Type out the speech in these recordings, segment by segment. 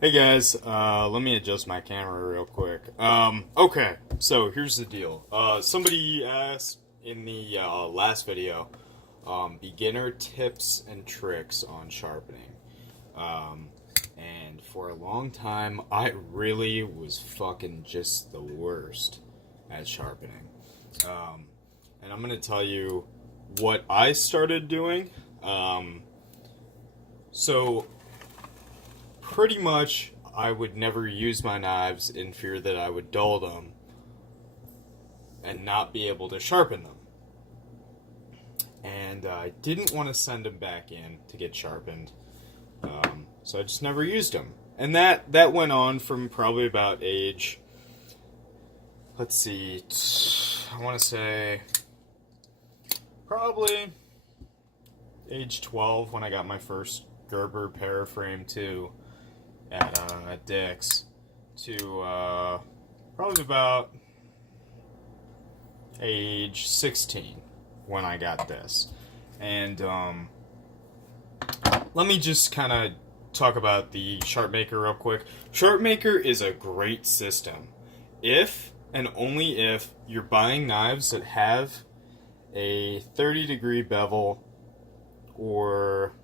Hey guys, let me adjust my camera real quick. Okay, so here's the deal. Somebody asked in the last video, beginner tips and tricks on sharpening. Um, and for a long time, I really was fucking just the worst at sharpening. Um, and I'm gonna tell you what I started doing. So pretty much I would never use my knives in fear that I would dull them and not be able to sharpen them. And I didn't want to send them back in to get sharpened, so I just never used them. And that went on from probably about age, let's see, I want to say probably age 12 when I got my first Gerber Paraframe 2 at Dick's, to probably about age 16 when I got this. And let me just kind of talk about the Sharpmaker real quick. Sharpmaker is a great system if and only if you're buying knives that have a 30-degree bevel or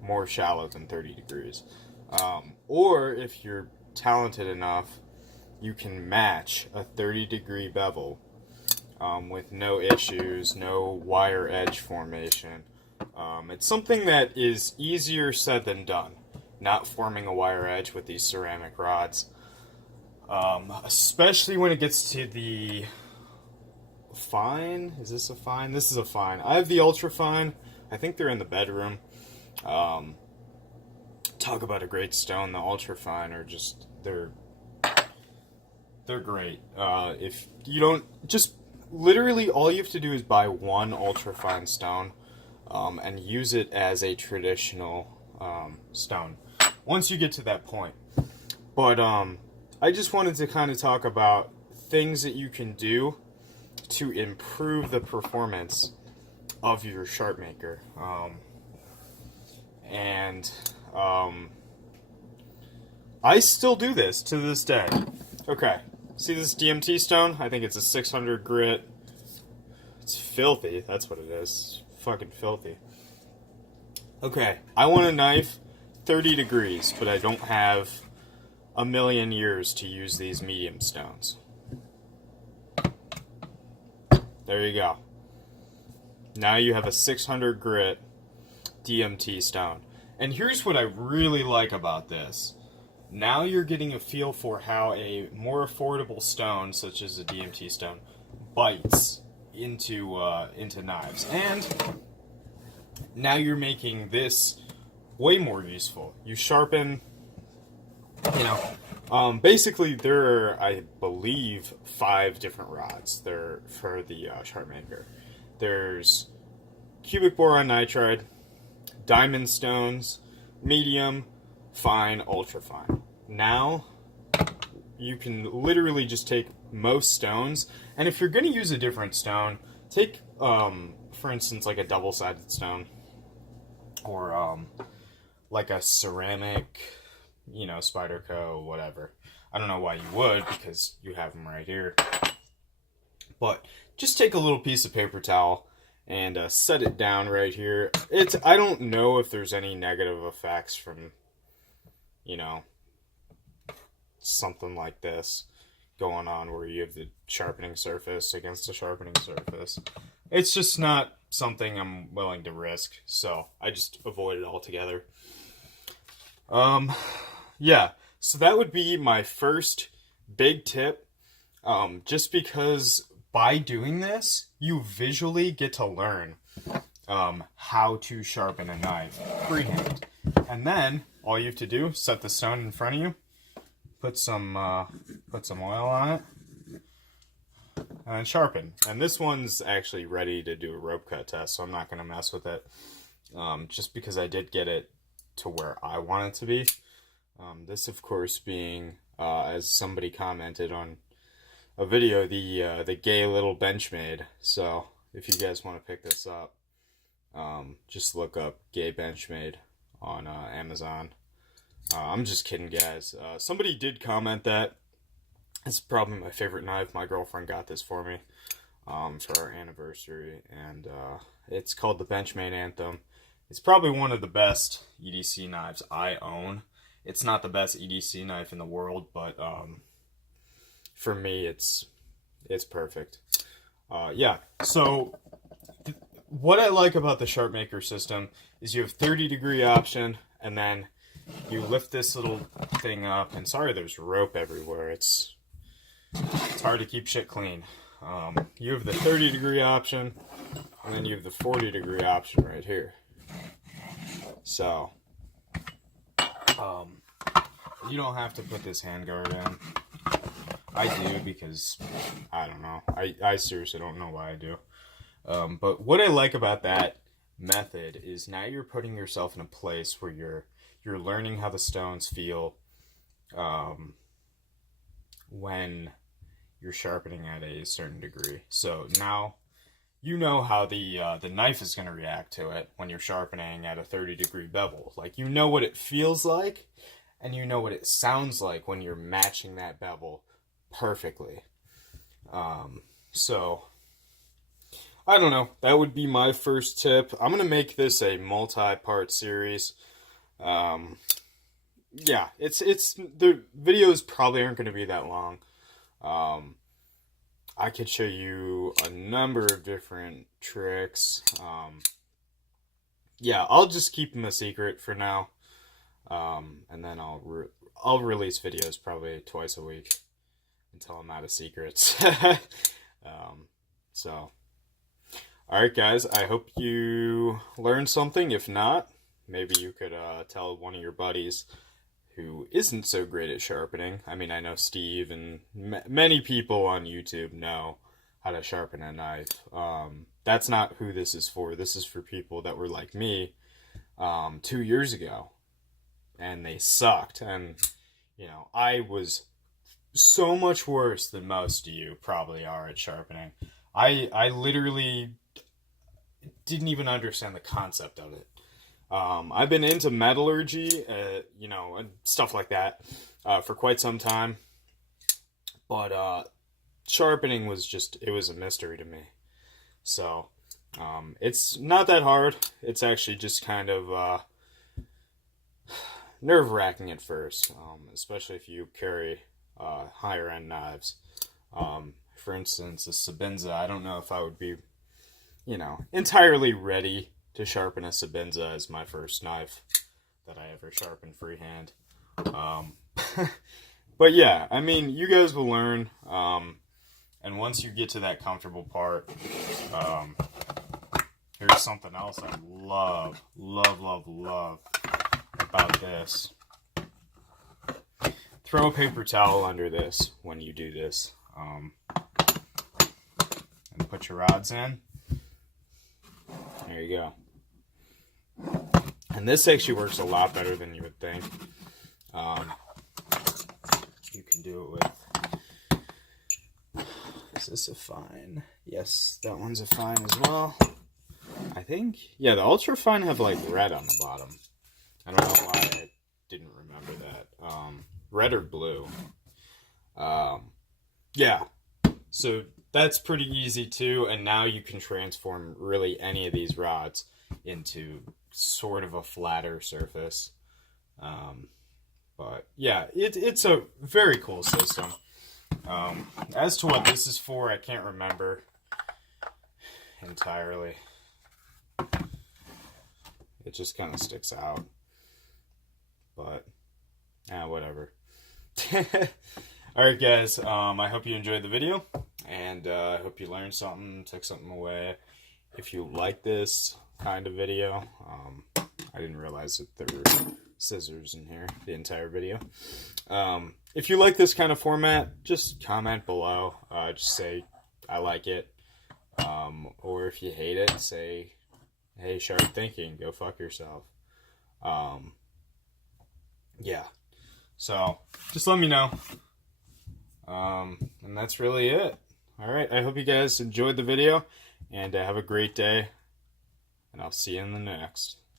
more shallow than 30 degrees. Or if you're talented enough, you can match a 30-degree bevel with no issues, no wire edge formation. It's something that is easier said than done, not forming a wire edge with these ceramic rods. Especially when it gets to the fine. Is this a fine? This is a fine. I have the ultra fine. I think they're in the bedroom. Talk about a great stone. The ultra fine are just they're great. If you don't, just literally all you have to do is buy one ultra fine stone, and use it as a traditional stone. Once you get to that point, but I just wanted to kind of talk about things that you can do to improve the performance of your Sharpmaker. And I still do this to this day. Okay, see this DMT stone? I think it's a 600 grit. It's filthy, that's what it is. It's fucking filthy. Okay, I want a knife 30 degrees, but I don't have a million years to use these medium stones. There you go. Now you have a 600 grit DMT stone. And here's what I really like about this. Now you're getting a feel for how a more affordable stone, such as a DMT stone, bites into knives. And now you're making this way more useful. You sharpen, basically there are, I believe, 5 different rods there for the Sharpmaker. There's cubic boron nitride, diamond stones, medium, fine, ultra fine. Now you can literally just take most stones, and if you're going to use a different stone, take for instance like a double-sided stone, or like a ceramic, spyderco, whatever. I don't know why you would, because you have them right here, but just take a little piece of paper towel and set it down right here. I don't know if there's any negative effects from, something like this going on where you have the sharpening surface against the sharpening surface. It's just not something I'm willing to risk, so I just avoid it altogether. Yeah, so that would be my first big tip, just because by doing this, you visually get to learn how to sharpen a knife freehand. And then all you have to do, set the stone in front of you, put some oil on it, and sharpen. And this one's actually ready to do a rope cut test, so I'm not going to mess with it, just because I did get it to where I want it to be. This, of course, being, as somebody commented on a video, the gay little Benchmade. So if you guys want to pick this up, just look up gay Benchmade on Amazon. I'm just kidding, guys. Somebody did comment that it's probably my favorite knife. My girlfriend got this for me for our anniversary, and it's called the Benchmade Anthem. It's probably one of the best EDC knives I own. It's not the best EDC knife in the world, but for me, it's perfect. Yeah, so what I like about the sharpmaker system is you have 30-degree option, and then you lift this little thing up, and sorry there's rope everywhere. It's hard to keep shit clean. You have the 30-degree option, and then you have the 40-degree option right here. So, you don't have to put this handguard in. I do because, I don't know. I seriously don't know why I do. But what I like about that method is now you're putting yourself in a place where you're learning how the stones feel when you're sharpening at a certain degree. So now you know how the knife is going to react to it when you're sharpening at a 30-degree bevel. Like, you know what it feels like, and you know what it sounds like when you're matching that bevel perfectly. So I don't know. That would be my first tip. I'm going to make this a multi-part series. Yeah, it's the videos probably aren't going to be that long. I could show you a number of different tricks. Yeah, I'll just keep them a secret for now. And then I'll release videos probably twice a week until I'm out of secrets. So, alright guys, I hope you learned something. If not, maybe you could tell one of your buddies who isn't so great at sharpening. I mean, I know Steve and many people on YouTube know how to sharpen a knife. That's not who this is for. This is for people that were like me 2 years ago, and they sucked. And, you know, I was so much worse than most of you probably are at sharpening. I literally didn't even understand the concept of it. I've been into metallurgy, you know, and stuff like that for quite some time. But sharpening was it was a mystery to me. So it's not that hard. It's actually just kind of nerve-wracking at first, especially if you carry higher-end knives. For instance, a Sabinza, I don't know if I would be, you know, entirely ready to sharpen a Sabinza as my first knife that I ever sharpened freehand. But yeah, I mean, you guys will learn, and once you get to that comfortable part, here's something else I love about this. Throw a paper towel under this when you do this, and put your rods in. There you go. And this actually works a lot better than you would think. You can do it with... Is this a fine? Yes, that one's a fine as well. I think. Yeah, the ultra fine have like red on the bottom. I don't know why I didn't remember that. Red or blue. Yeah. So that's pretty easy too, and now you can transform really any of these rods into sort of a flatter surface. But yeah, it's a very cool system. As to what this is for, I can't remember entirely. It just kind of sticks out. But, whatever. Alright guys, I hope you enjoyed the video, and I hope you learned something, took something away. If you like this kind of video, I didn't realize that there were scissors in here the entire video. If you like this kind of format, just comment below. Just say, I like it. Or if you hate it, say, hey, sharp thinking, go fuck yourself. Yeah. So, just let me know. And that's really it. Alright, I hope you guys enjoyed the video, and have a great day, and I'll see you in the next.